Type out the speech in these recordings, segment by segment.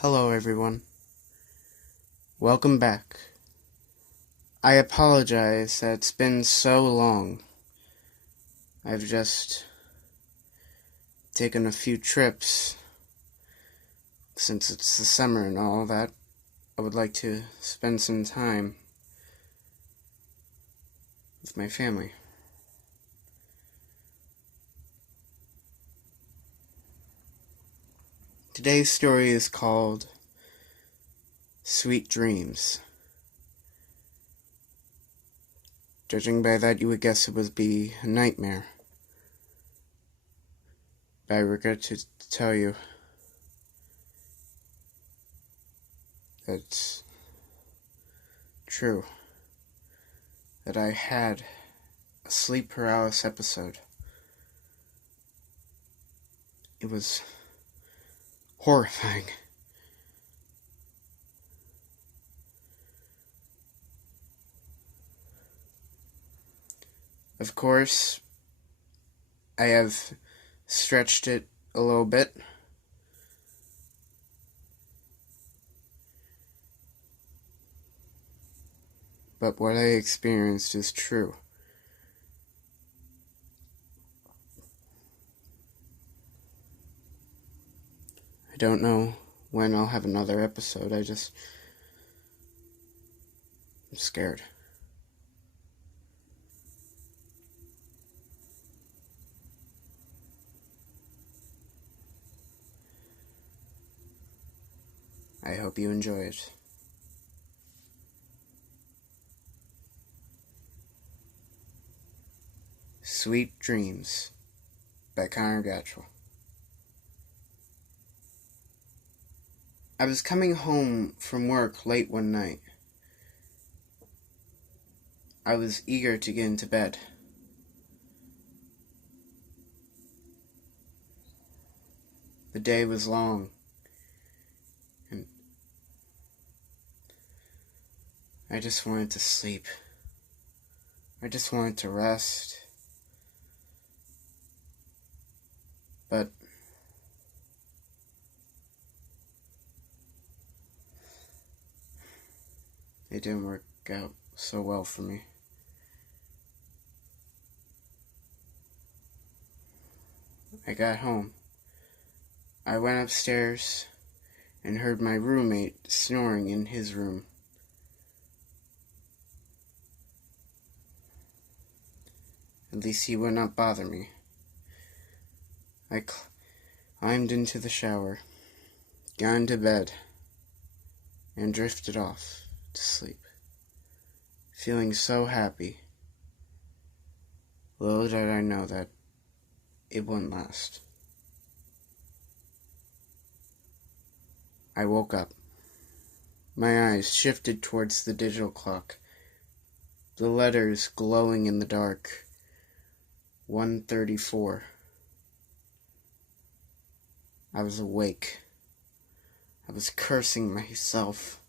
Hello, everyone. Welcome back. I apologize that it's been so long. I've just taken a few trips. Since it's the summer and all that, I would like to spend some time with my family. Today's story is called Sweet Dreams. Judging by that, you would guess it would be a nightmare. But I regret to tell you that's true. That I had a sleep paralysis episode. It was horrifying. Of course, I have stretched it a little bit. But what I experienced is true. I don't know when I'll have another episode. I'm scared. I hope you enjoy it. Sweet Dreams by Connor Gatchell. I was coming home from work late one night. I was eager to get into bed. The day was long, and I just wanted to sleep. I just wanted to rest. But it didn't work out so well for me. I got home. I went upstairs and heard my roommate snoring in his room. At least he would not bother me. I climbed into the shower, got into bed, and drifted off to sleep, feeling so happy. Little did I know that it wouldn't last. I woke up. My eyes shifted towards the digital clock, the letters glowing in the dark. 1:34. I was awake. I was cursing myself.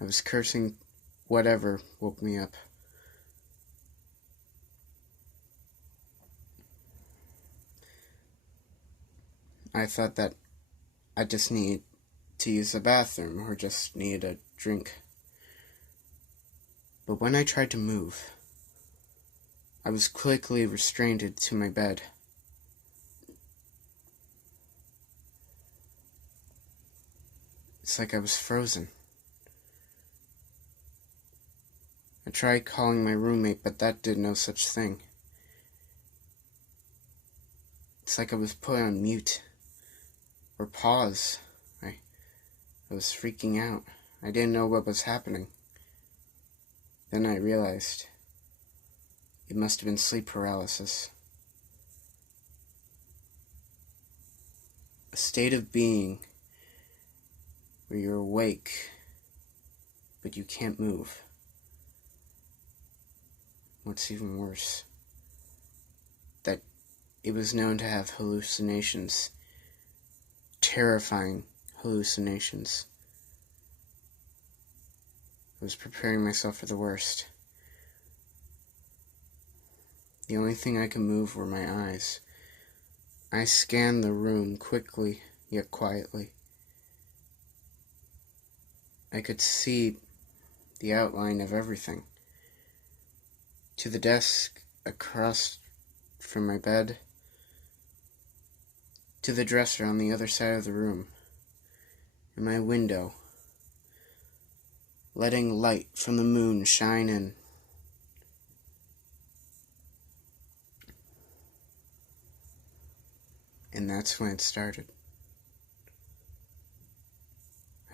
I was cursing whatever woke me up. I thought that I just needed to use the bathroom or just needed a drink. But when I tried to move, I was quickly restrained to my bed. It's like I was frozen. I tried calling my roommate, but that did no such thing. It's like I was put on mute or pause. I was freaking out. I didn't know what was happening. Then I realized it must have been sleep paralysis. A state of being where you're awake, but you can't move. What's even worse, that it was known to have hallucinations, terrifying hallucinations. I was preparing myself for the worst. The only thing I could move were my eyes. I scanned the room quickly, yet quietly. I could see the outline of everything. To the desk across from my bed, to the dresser on the other side of the room, and my window, letting light from the moon shine in. And that's when it started.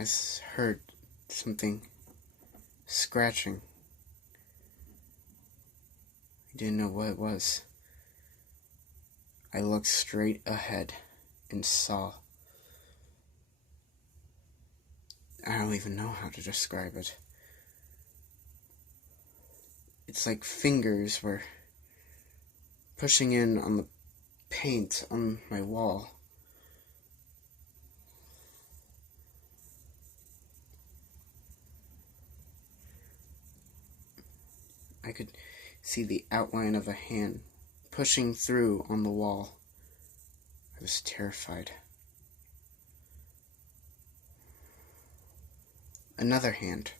I heard something scratching. I didn't know what it was. I looked straight ahead and saw. I don't even know how to describe it. It's like fingers were pushing in on the paint on my wall. I could see the outline of a hand pushing through on the wall. I was terrified. Another hand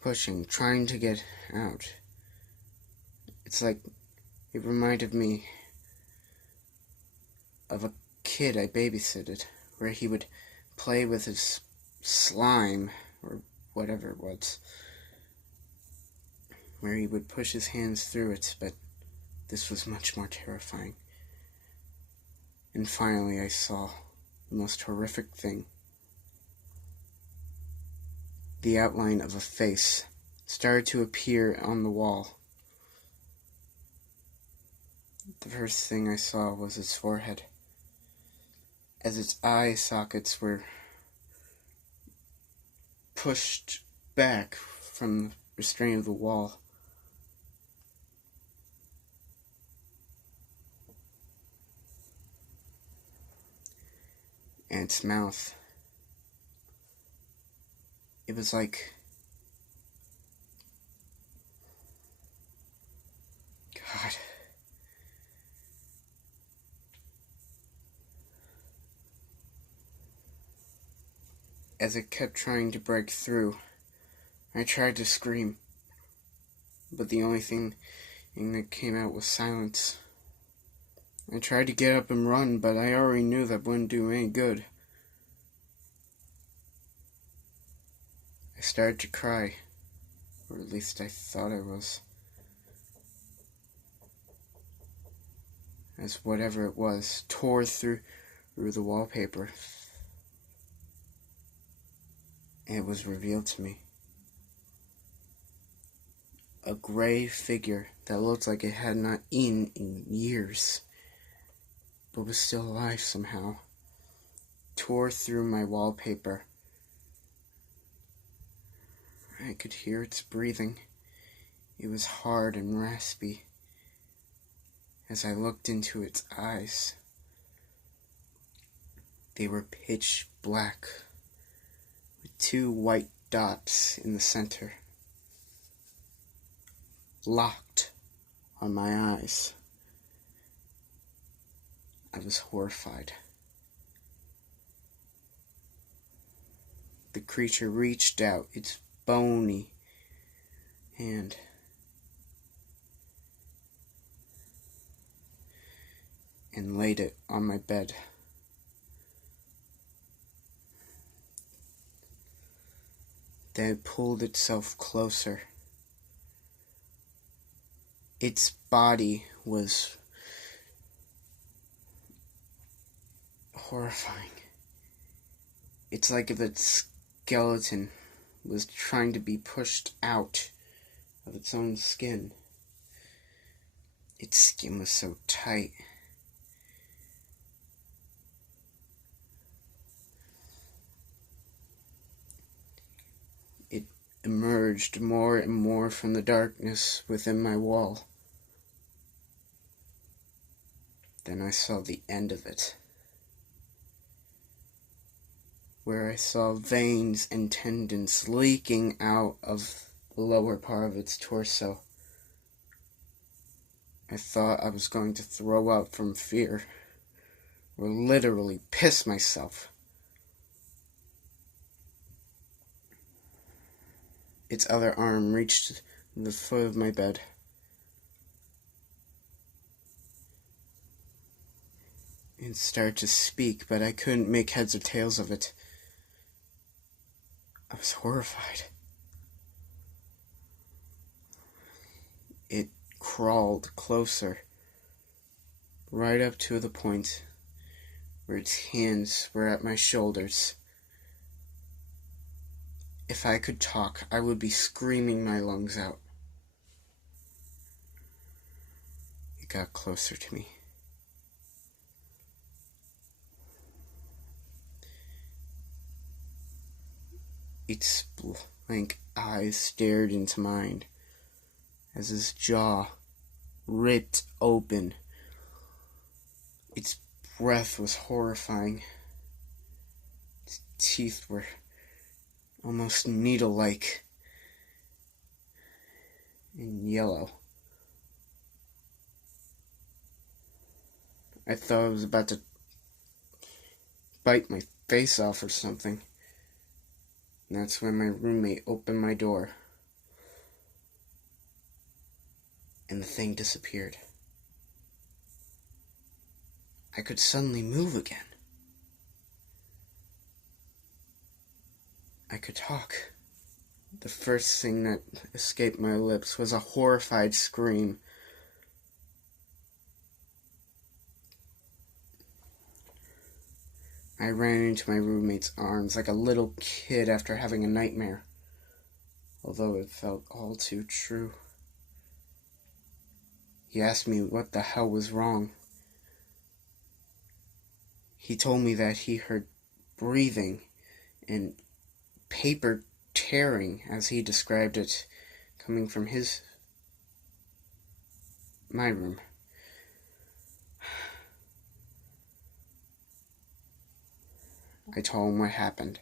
pushing, trying to get out. It's like it reminded me of a kid I babysitted, where he would play with his slime, or whatever it was, where he would push his hands through it, but this was much more terrifying. And finally I saw the most horrific thing. The outline of a face started to appear on the wall. The first thing I saw was its forehead, as its eye sockets were pushed back from the restraint of the wall. And its mouth. It was like... God. As it kept trying to break through, I tried to scream, but the only thing that came out was silence. I tried to get up and run, but I already knew that wouldn't do any good. I started to cry, or at least I thought I was, as whatever it was tore through the wallpaper. And it was revealed to me. A gray figure that looked like it had not eaten in years, but was still alive somehow, tore through my wallpaper. I could hear its breathing. It was hard and raspy. As I looked into its eyes, they were pitch black, with 2 white dots in the center, locked on my eyes. I was horrified. The creature reached out its bony hand and laid it on my bed. Then it pulled itself closer. Its body was horrifying. It's like if its skeleton was trying to be pushed out of its own skin. Its skin was so tight. It emerged more and more from the darkness within my wall. Then I saw the end of it, where I saw veins and tendons leaking out of the lower part of its torso. I thought I was going to throw up from fear, or literally piss myself. its other arm reached the foot of my bed. It started to speak, but I couldn't make heads or tails of it. I was horrified. It crawled closer, right up to the point where its hands were at my shoulders. If I could talk, I would be screaming my lungs out. It got closer to me. Its blank eyes stared into mine as his jaw ripped open. Its breath was horrifying. Its teeth were almost needle-like and yellow. I thought I was about to bite my face off or something. And that's when my roommate opened my door. And the thing disappeared. I could suddenly move again. I could talk. The first thing that escaped my lips was a horrified scream. I ran into my roommate's arms like a little kid after having a nightmare, although it felt all too true. He asked me what the hell was wrong. He told me that he heard breathing and paper tearing, as he described it, coming from my room. I told him what happened.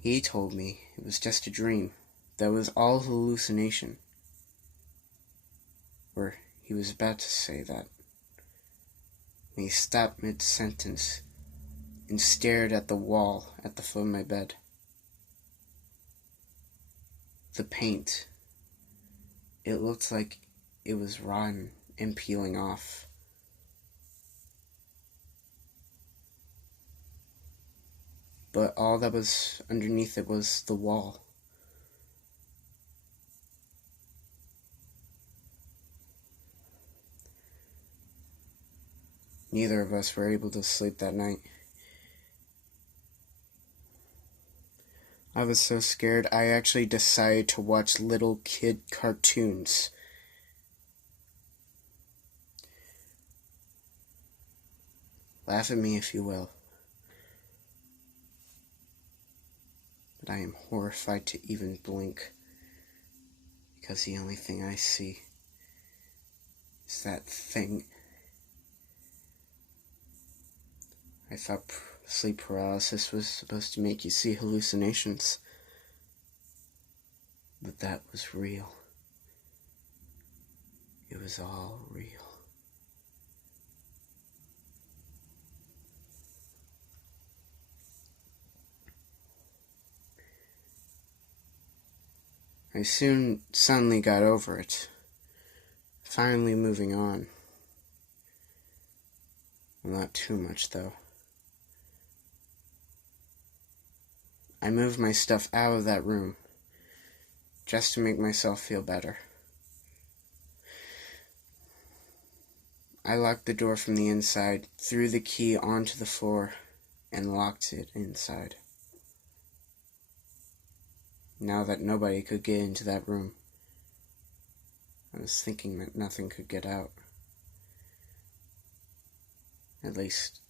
He told me it was just a dream, that it was all hallucination. Or he was about to say that. He stopped mid-sentence and stared at the wall at the foot of my bed. The paint, it looked like it was rotten and peeling off. But all that was underneath it was the wall. Neither of us were able to sleep that night. I was so scared, I actually decided to watch little kid cartoons. Laugh at me if you will. But I am horrified to even blink, because the only thing I see is that thing. I thought sleep paralysis was supposed to make you see hallucinations, but that was real. It was all real. I soon suddenly got over it, finally moving on. Well, not too much, though. I moved my stuff out of that room, just to make myself feel better. I locked the door from the inside, threw the key onto the floor, and locked it inside. Now that nobody could get into that room, I was thinking that nothing could get out. At least,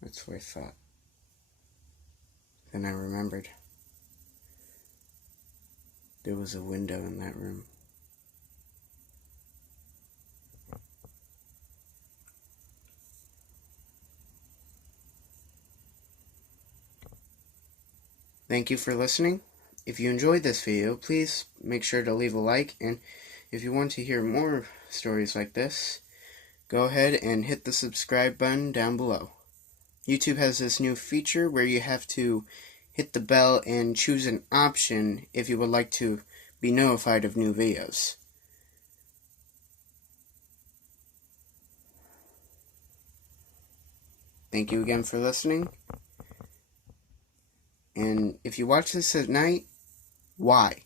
that's what I thought. Then I remembered. There was a window in that room. Thank you for listening. If you enjoyed this video, please make sure to leave a like, and if you want to hear more stories like this, go ahead and hit the subscribe button down below. YouTube has this new feature where you have to hit the bell and choose an option if you would like to be notified of new videos. Thank you again for listening. And if you watch this at night, why?